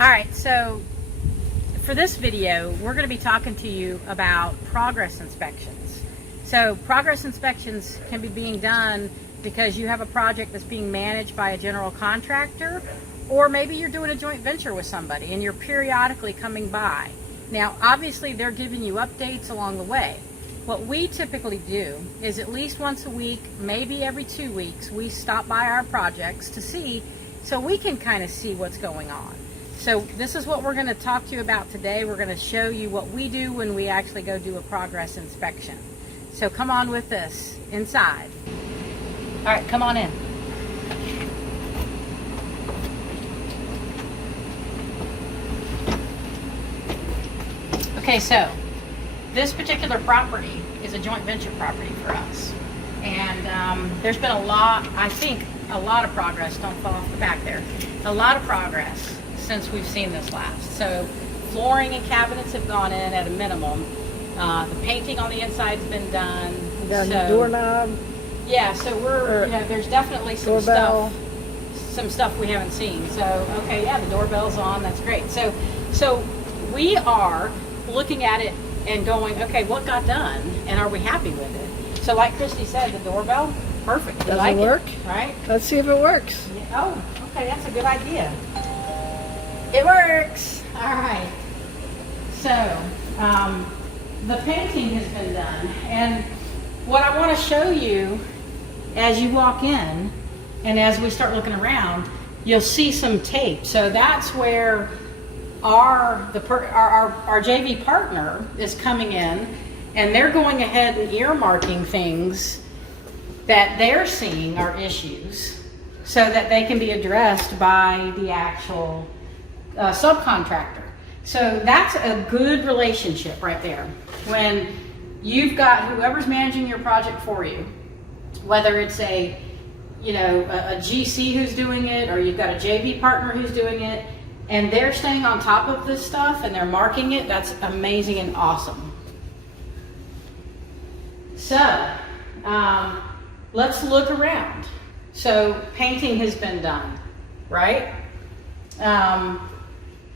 All right, so for this video, we're going to be talking to you about progress inspections. So progress inspections can be being done because you have a project that's being managed by a general contractor, or maybe you're doing a joint venture with somebody and you're periodically coming by. Now, obviously, they're giving you updates along the way. What we typically do is at least once a week, maybe every 2 weeks, we stop by our projects to see, so we can kind of see what's going on. So this is what we're going to talk to you about today. We're going to show you what we do when we actually go do a progress inspection. So come on with us inside. All right, come on in. Okay, so this particular property is a joint venture property for us. And there's been a lot, I think, a lot of progress. Don't fall off the back there. A lot of progress since we've seen this last. So flooring and cabinets have gone in at a minimum. The painting on the inside's been done. Got the doorknob. Yeah, so we're, you know, there's definitely some stuff we haven't seen. So, okay, yeah, the doorbell's on. That's great. So we are looking at it and going, okay, what got done, and are we happy with it? So, like Christy said, the doorbell, perfect. Does it work? Right? Let's see if it works. Yeah. Oh, okay, that's a good idea. It works. All right. So, the painting has been done, and what I want to show you as you walk in and as we start looking around, you'll see some tape. So that's where our JV partner is coming in, and they're going ahead and earmarking things that they're seeing are issues so that they can be addressed by the actual subcontractor. So that's a good relationship right there. When you've got whoever's managing your project for you, whether it's a GC who's doing it, or you've got a JV partner who's doing it, and they're staying on top of this stuff and they're marking it, that's amazing and awesome. So, let's look around. So, painting has been done, right?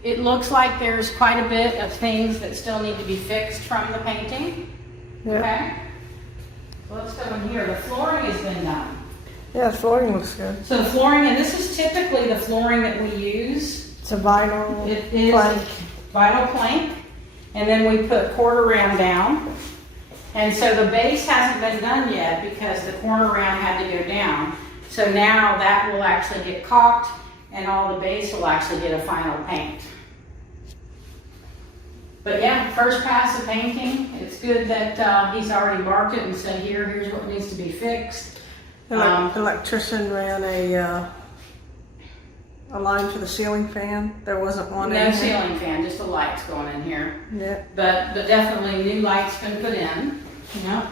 It looks like there's quite a bit of things that still need to be fixed from the painting. Yeah. Okay? Well, let's go in here. The flooring has been done. Yeah, the flooring looks good. So the flooring, and this is typically the flooring that we use. It's a vinyl It is plank. vinyl plank, and then we put quarter round down. And so the base hasn't been done yet because the corner round had to go down. So now that will actually get caulked, and all the base will actually get a final paint. But yeah, first pass of painting. It's good that he's already marked it and said, here's what needs to be fixed. The electrician ran a line for the ceiling fan. There wasn't one. No ceiling fan, just the lights going in here. Yeah. But definitely new lights been put in. Yep.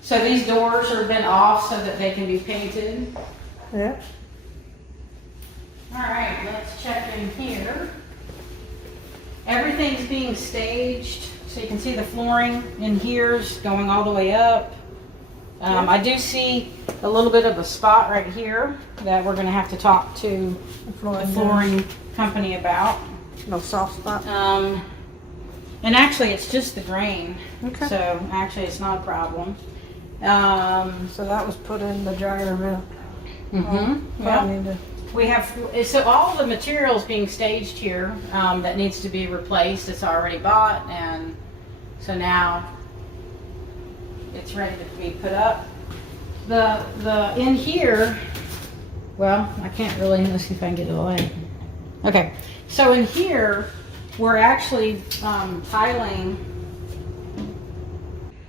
So these doors have been off so that they can be painted. Yeah. All right, let's check in here. Everything's being staged, so you can see the flooring in here's going all the way up. I do see a little bit of a spot right here that we're going to have to talk to the flooring company about. No soft spot. And actually, it's just the grain. Okay. So actually, it's not a problem. So that was put in the dryer vent. Yeah. We have, so all the materials being staged here that needs to be replaced. It's already bought, and so now it's ready to be put up. The in here, well, I can't really, let's see if I can get the light. Okay, so in here we're actually tiling.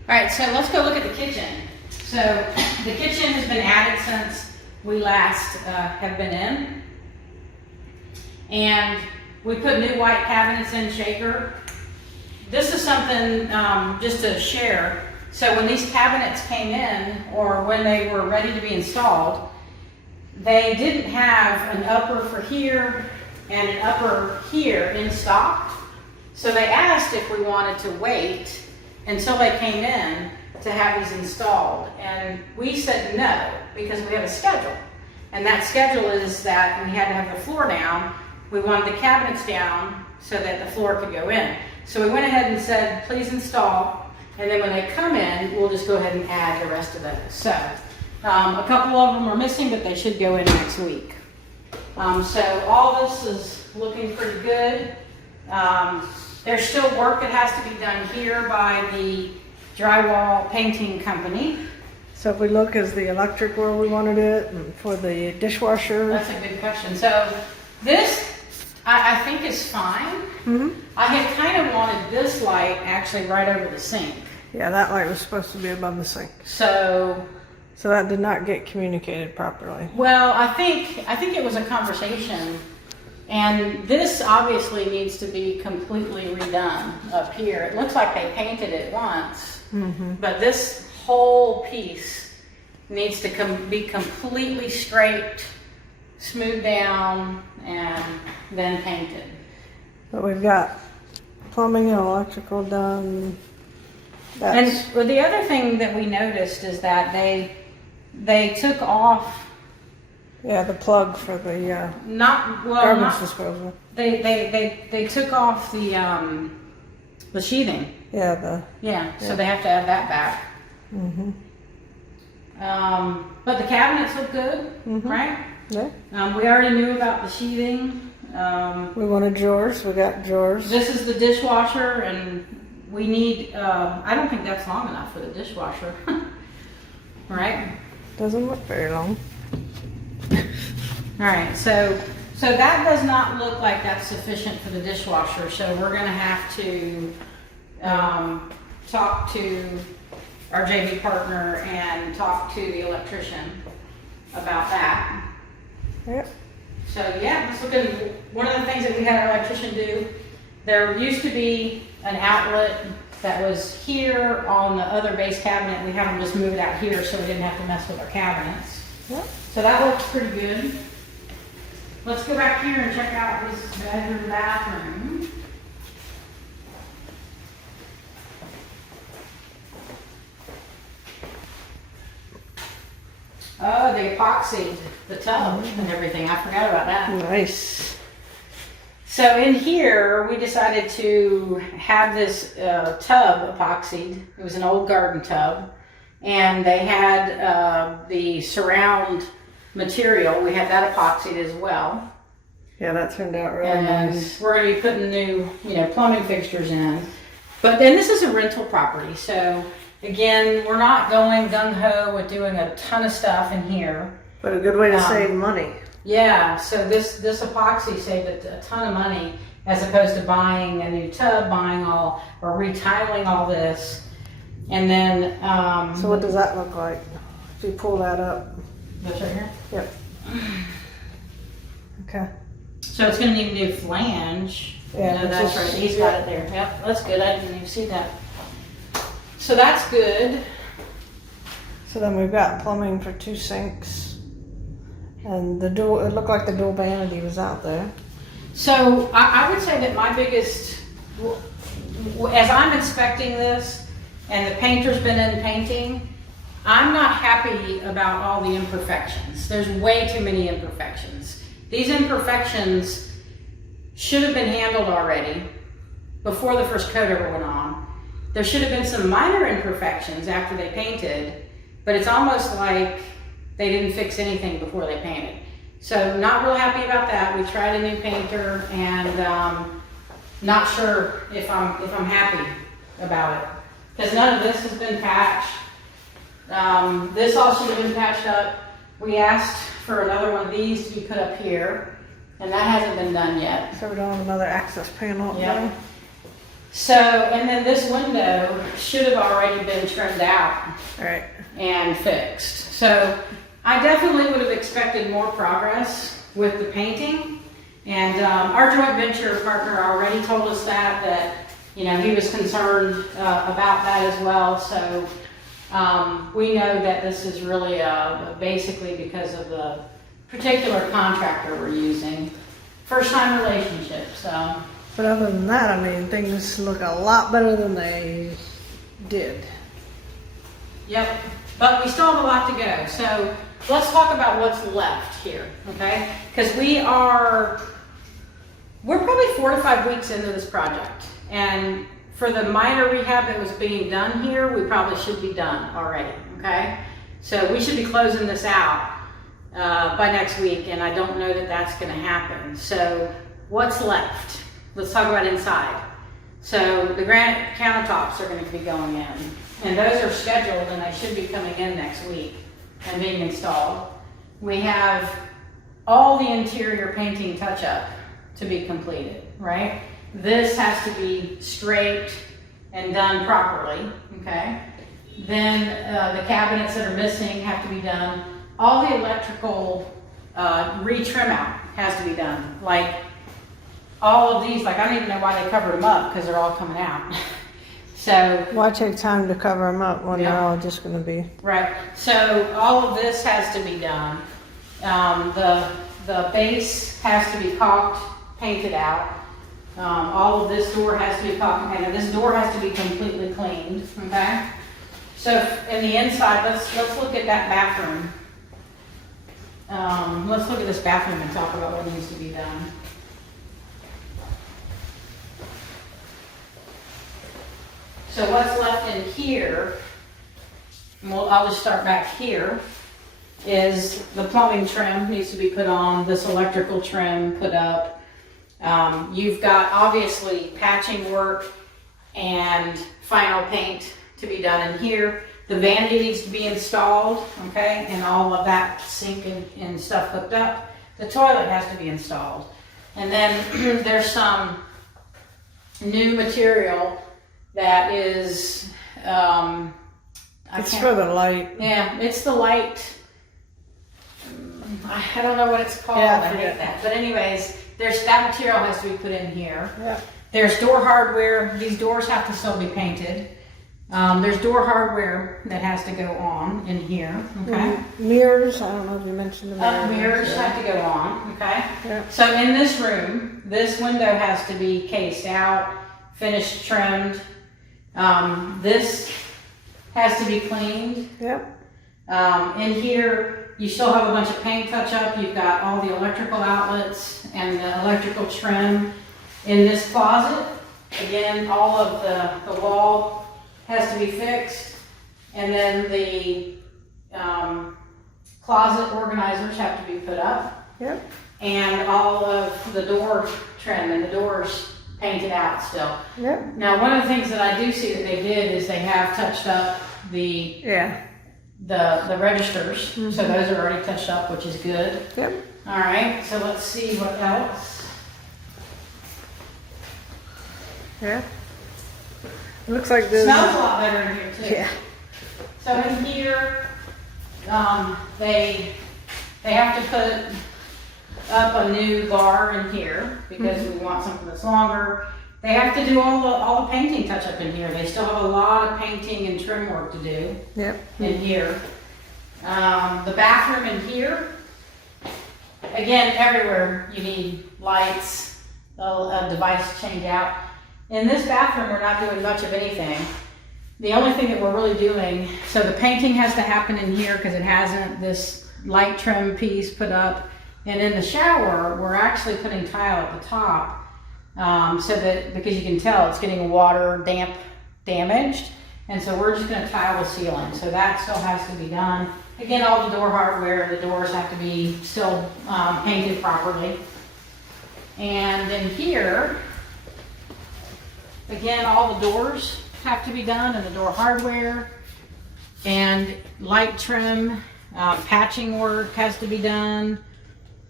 All right, so let's go look at the kitchen. So the kitchen has been added since we last have been in, and we put new white cabinets in, shaker. This is something just to share. So when these cabinets came in, or when they were ready to be installed, they didn't have an upper for here and an upper here in stock. So they asked if we wanted to wait until they came in to have these installed. And we said no, because we have a schedule. And that schedule is that we had to have the floor down we wanted the cabinets down so that the floor could go in. So we went ahead and said, please install, and then when they come in, we'll just go ahead and add the rest of those. So a couple of them are missing, but they should go in next week. So all this is looking pretty good. There's still work that has to be done here by the drywall painting company. So if we look, is the electric where we wanted it, and for the dishwasher? That's a good question. So this, I think is fine. Mm-hmm. I had kind of wanted this light actually right over the sink. Yeah, that light was supposed to be above the sink. So that did not get communicated properly. well, I think it was a conversation, and this obviously needs to be completely redone up here. It looks like they painted it once, but this whole piece needs to be completely straight, smoothed down, and then painted. But we've got plumbing and electrical done. And That's, well, the other thing that we noticed is that they took off yeah, the plug for the garbage disposal. They took off the sheathing. Yeah, So they have to add that back. But the cabinets look good, right? yeah. We already knew about the sheathing. We wanted drawers. We got drawers. This is the dishwasher, and we need, I don't think that's long enough for the dishwasher, right? Doesn't look very long. All right, so that does not look like that's sufficient for the dishwasher, so we're gonna have to talk to our JV partner and talk to the electrician about that. Yep. So yeah, let's look at one of the things that we had our electrician do. There used to be an outlet that was here on the other base cabinet. We had them just move it out here so we didn't have to mess with our cabinets. Yep. So that looks pretty good. Let's go back here and check out this bedroom bathroom. Oh, they epoxied the tub and everything. I forgot about that. Nice. So in here, we decided to have this tub epoxied. It was an old garden tub. And they had the surround material. We had that epoxied as well. Yeah, that turned out really And nice. we're going to be putting new, plumbing fixtures in. But then this is a rental property. So again, we're not going gung-ho with doing a ton of stuff in here. But a good way to save money. Yeah, so this epoxy saved a ton of money as opposed to buying a new tub, or retiling all this. And then... So what does that look like? If you pull that up. This right here? Yep. Okay. So it's going to need a new flange. Yeah, No, that's right. He's got it there. Yep, that's good. I didn't even see that. So that's good. So then we've got plumbing for 2 sinks. And the dual, it looked like the dual vanity was out there. So I would say that my biggest, as I'm inspecting this, and the painter's been in painting, I'm not happy about all the imperfections. There's way too many imperfections. These imperfections should have been handled already before the first coat ever went on. There should have been some minor imperfections after they painted, but it's almost like they didn't fix anything before they painted. So not real happy about that. We tried a new painter, and not sure if I'm happy about it, because none of this has been patched. This all should have been patched up. We asked for another one of these to be put up here, and that hasn't been done yet. So we don't have another access panel up there. So, and then this window should have already been trimmed out Right. and fixed. So I definitely would have expected more progress with the painting. And our joint venture partner already told us that he was concerned about that as well. So we know that this is really basically because of the particular contractor we're using. First time relationship, so. But other than that, I mean, things look a lot better than they did. Yep, but we still have a lot to go. So let's talk about what's left here, okay? Because we are We're probably 4 to 5 weeks into this project, and for the minor rehab that was being done here, we probably should be done already, okay? So we should be closing this out by next week, and I don't know that that's gonna happen. So what's left? Let's talk about inside. So the granite countertops are going to be going in, and those are scheduled, and they should be coming in next week and being installed. We have all the interior painting touch-up to be completed, right? This has to be straight and done properly, okay? Then the cabinets that are missing have to be done. All the electrical re-trim out has to be done. Like all of these, like I don't even know why they covered them up because they're all coming out. So Why take time to cover them up when Yeah. they're all just gonna be? right, so all of this has to be done. The base has to be caulked, painted out. All of this door has to be caulked and painted. This door has to be completely cleaned, okay? So in the inside, let's look at that bathroom. Let's look at this bathroom and talk about what needs to be done. So what's left in here, well, I'll just start back here, is the plumbing trim needs to be put on, this electrical trim put up. You've got obviously patching work and final paint to be done in here. The vanity needs to be installed, okay, and all of that sink and stuff hooked up. The toilet has to be installed. And then there's some new material that is, It's for the light. yeah, it's the light. I don't know what it's called. Yeah, I hate that. But anyways, there's that material has to be put in here. Yeah. There's door hardware. These doors have to still be painted. There's door hardware that has to go on in here. Okay. Mirrors, I don't know if you mentioned the mirrors. Mirrors Yeah. have to go on. Okay. Yeah. So in this room, this window has to be cased out, finished, trimmed. This has to be cleaned. Yep. In here, you still have a bunch of paint touch-up. You've got all the electrical outlets and the electrical trim. In this closet, again, all of the wall has to be fixed. And then the closet organizers have to be put up. Yep. And all of the door trim and the doors painted out still. Yep. Now, one of the things that I do see that they did is they have touched up the Yeah. registers. So those are already touched up, which is good. Yep. All right, so let's see what else. Yeah. Looks like this. Smells a lot better in here too. Yeah. So in here, they have to put up a new bar in here because we want something that's longer. They have to do all the painting touch up in here. They still have a lot of painting and trim work to do Yep. in here. The bathroom in here, again, everywhere you need lights, a device change out. In this bathroom, we're not doing much of anything. The only thing that we're really doing, so the painting has to happen in here because it hasn't this light trim piece put up. And in the shower, we're actually putting tile at the top so that, because you can tell it's getting water damp damaged. And so we're just gonna tile the ceiling. So that still has to be done. Again, all the door hardware, the doors have to be still painted properly. And in here, again, all the doors have to be done and the door hardware and light trim, patching work has to be done.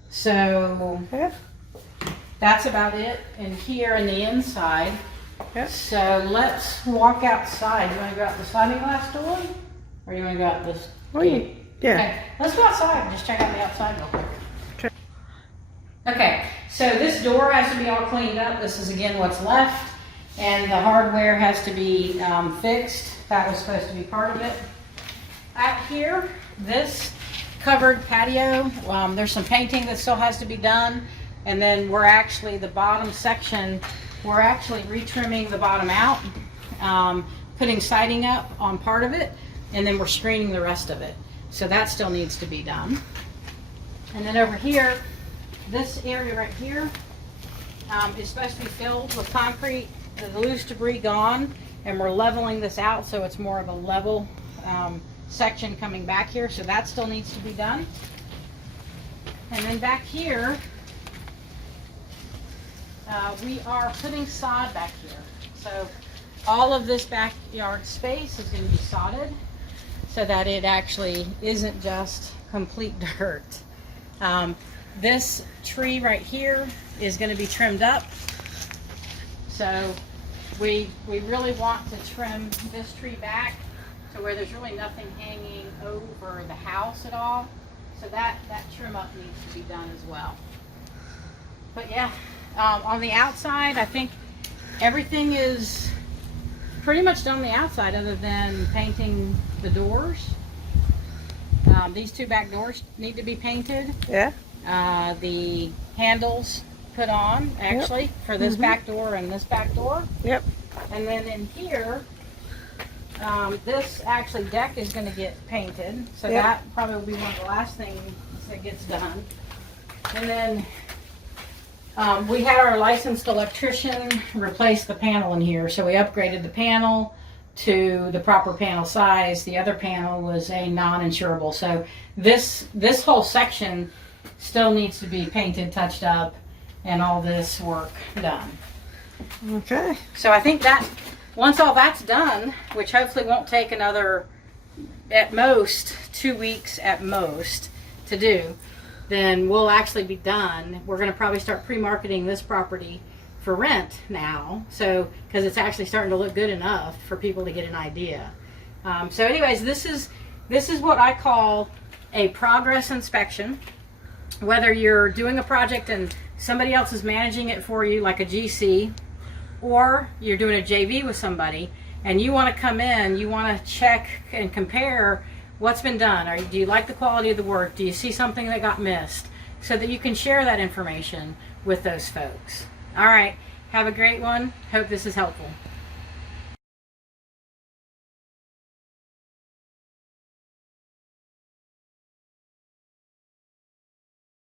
So Yep. that's about it in here in the inside. Yep. So let's walk outside. You want to go out the sliding glass door, or you want to go out this? Well, yeah. Okay, let's go outside and just check out the outside real quick. Okay. Okay, so this door has to be all cleaned up. This is again what's left, and the hardware has to be fixed. That was supposed to be part of it. Out here, this covered patio, there's some painting that still has to be done, and then we're actually, the bottom section, we're actually retrimming the bottom out, putting siding up on part of it, and then we're screening the rest of it. So that still needs to be done. And then over here, this area right here, is supposed to be filled with concrete, the loose debris gone, and we're leveling this out so it's more of a level section coming back here. So that still needs to be done. And then back here, we are putting sod back here. So all of this backyard space is going to be sodded so that it actually isn't just complete dirt. This tree right here is going to be trimmed up. So we really want to trim this tree back to where there's really nothing hanging over the house at all. So that trim up needs to be done as well. But yeah, on the outside, I think everything is pretty much done on the outside other than painting the doors. These two back doors need to be painted. Yeah. The handles put on, actually, for this back door and this back door. Yep. And then in here, this actually deck is going to get painted. So that probably will be one of the last things that gets done. And then we had our licensed electrician replace the panel in here. So we upgraded the panel to the proper panel size. The other panel was a non-insurable. So this whole section still needs to be painted, touched up, and all this work done. Okay. So I think that once all that's done, which hopefully won't take another, at most, 2 weeks at most to do, then we'll actually be done. We're going to probably start pre-marketing this property for rent now, so because it's actually starting to look good enough for people to get an idea. So anyways, this is what I call a progress inspection. Whether you're doing a project and somebody else is managing it for you, like a GC, or you're doing a JV with somebody and you want to come in, you want to check and compare what's been done. Do you like the quality of the work? Do you see something that got missed? So that you can share that information with those folks. All right, have a great one. Hope this is helpful.